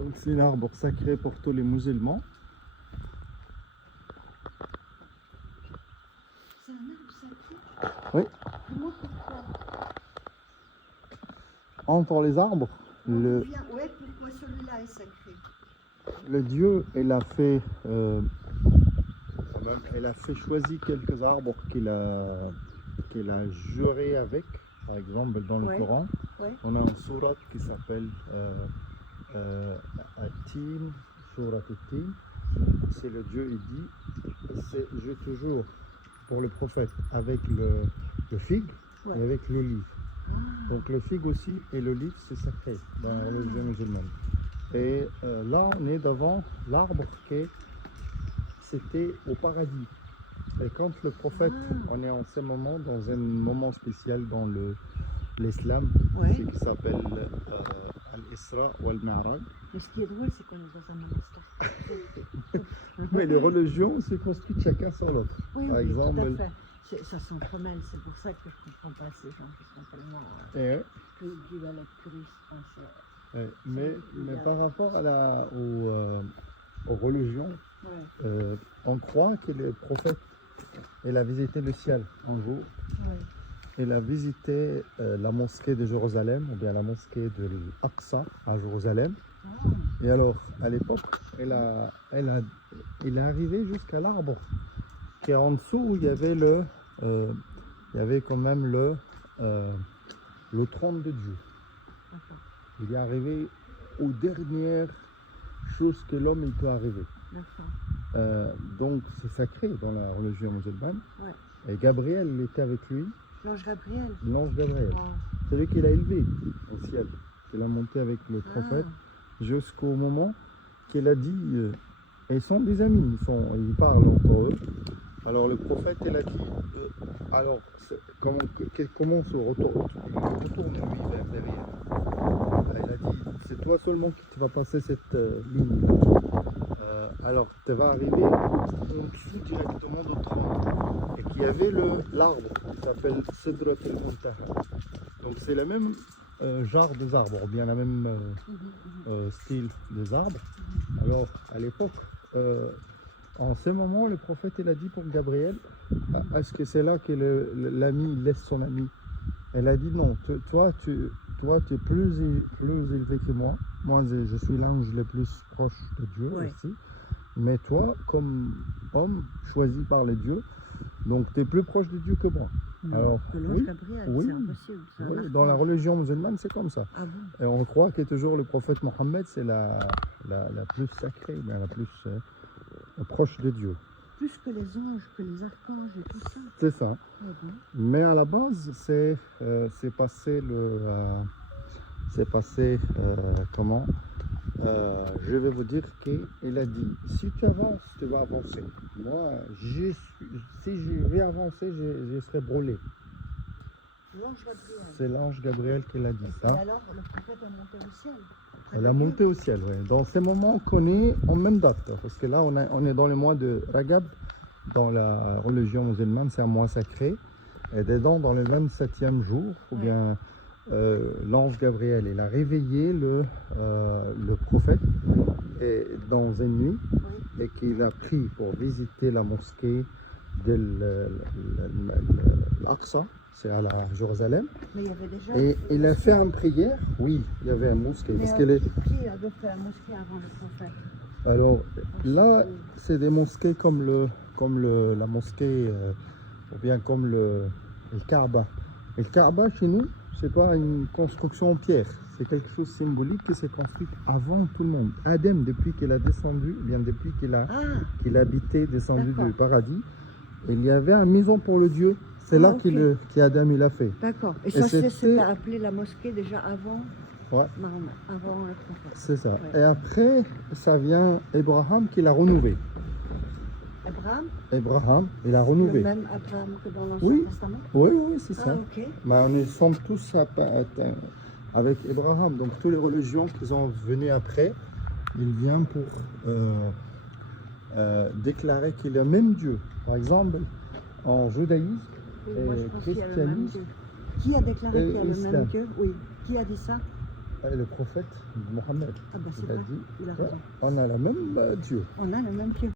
Donc c'est un arbre sacré pour tous les musulmans. C'est un arbre sacré? Oui. Dis-moi pourquoi. Entre les arbres, Ouais, pourquoi celui-là est sacré? le Dieu, il a fait choisir quelques arbres qu'il a juré avec. Par exemple, dans le Coran, on a une sourate qui s'appelle At-Tin, Surat At-Tin. C'est le Dieu, il dit, je toujours pour le prophète avec le figue et avec l'olive. Donc le figue aussi et l'olive, c'est sacré dans la religion musulmane. Et là, on est devant l'arbre qui c'était au paradis. Et quand le prophète, on est en ce moment, dans un moment spécial dans l'islam, c'est qui s'appelle Al-Isra ou Al-Mi'raj. Mais ce qui est drôle, c'est qu'on est dans un monastère. Mais les religions se construisent chacun sur l'autre. Oui, Par exemple, tout à fait. Ça s'entremêle, c'est pour ça que je ne comprends pas ces gens qui sont tellement du à la puriste. Mais par rapport aux religions, on croit que le prophète il a visité le ciel un jour. Il a visité la mosquée de Jérusalem, ou bien la mosquée de l'Aqsa à Jérusalem. Et alors, à l'époque, il est arrivé jusqu'à l'arbre qui est en dessous où il y avait quand même le trône de Dieu. Il est arrivé aux dernières choses que l'homme il peut arriver. Donc c'est sacré dans la religion musulmane. Et Gabriel il était avec lui. L'ange Gabriel. L'ange Gabriel. C'est lui qui l'a élevé au ciel, qui l'a monté avec le prophète jusqu'au moment qu'il a dit. Ils sont des amis, ils parlent entre eux. Alors le prophète il a dit comment se retourne lui derrière. Il a dit c'est toi seulement qui vas passer cette ligne. Alors tu vas arriver en dessous directement du trône et qu'il y avait l'arbre qui s'appelle Sidrat al-Muntaha. Donc c'est le même genre des arbres, ou bien le même style des arbres. Alors à l'époque, en ce moment, le prophète il a dit pour Gabriel, est-ce que c'est là que l'ami laisse son ami? Elle a dit non, toi tu es plus élevé que moi. Moi je suis l'ange le plus proche de Dieu aussi. Mais toi, comme homme choisi par les dieux, donc tu es plus proche de Dieu que moi. Alors, que l'ange Gabriel, c'est impossible. Dans la religion musulmane, c'est comme ça. Et on croit que toujours le prophète Mohammed, c'est la plus sacrée, la plus proche de Dieu. Plus que les anges, que les archanges et tout ça. C'est ça. Mais à la base, c'est passé comment je vais vous dire qu'il a dit, si tu avances, tu vas avancer. Moi, si je vais avancer, je serai brûlé. C'est l'ange Gabriel qui l'a dit ça. Et alors, le prophète est monté au ciel. Elle a monté au ciel, oui. Dans ces moments qu'on est en même date, parce que là, on est dans le mois de Ragab, dans la religion musulmane, c'est un mois sacré. Et dedans, dans le 27e jour, ou bien l'ange Gabriel, il a réveillé le prophète dans une nuit et qu'il a pris pour visiter la mosquée de l'Aqsa, c'est à Jérusalem. Mais il y avait déjà et il a fait une prière. Oui, il y avait une mosquée. Mais parce qui a fait la mosquée avant le prophète? Alors là, c'est des mosquées comme la mosquée, ou bien comme le Kaaba. Et le Kaaba, chez nous, c'est pas une construction en pierre. C'est quelque chose de symbolique qui s'est construit avant tout le monde. Adam, depuis qu'il a descendu, bien depuis qu'il a habité, descendu du paradis, il y avait une maison pour le Dieu. C'est là qu'Adam il a fait. D'accord. Et ça, c'était appelé la mosquée déjà avant avant le prophète. C'est ça. Et après, ça vient Abraham qui l'a renouvelé. Abraham, il a renouvelé. Le même Abraham que dans l'Ancien Testament? Oui, c'est ça. Ok. Mais on sommes tous avec Abraham. Donc, toutes les religions qui sont venues après, il vient pour déclarer qu'il y a le même Dieu. Par exemple, en judaïsme et christianisme. Qui a déclaré qu'il y a le même Dieu? Oui. Qui a dit ça? le prophète Mohammed. Ah bah c'est Il a vrai, dit, il a raison. on a la même Dieu. On a le même Dieu.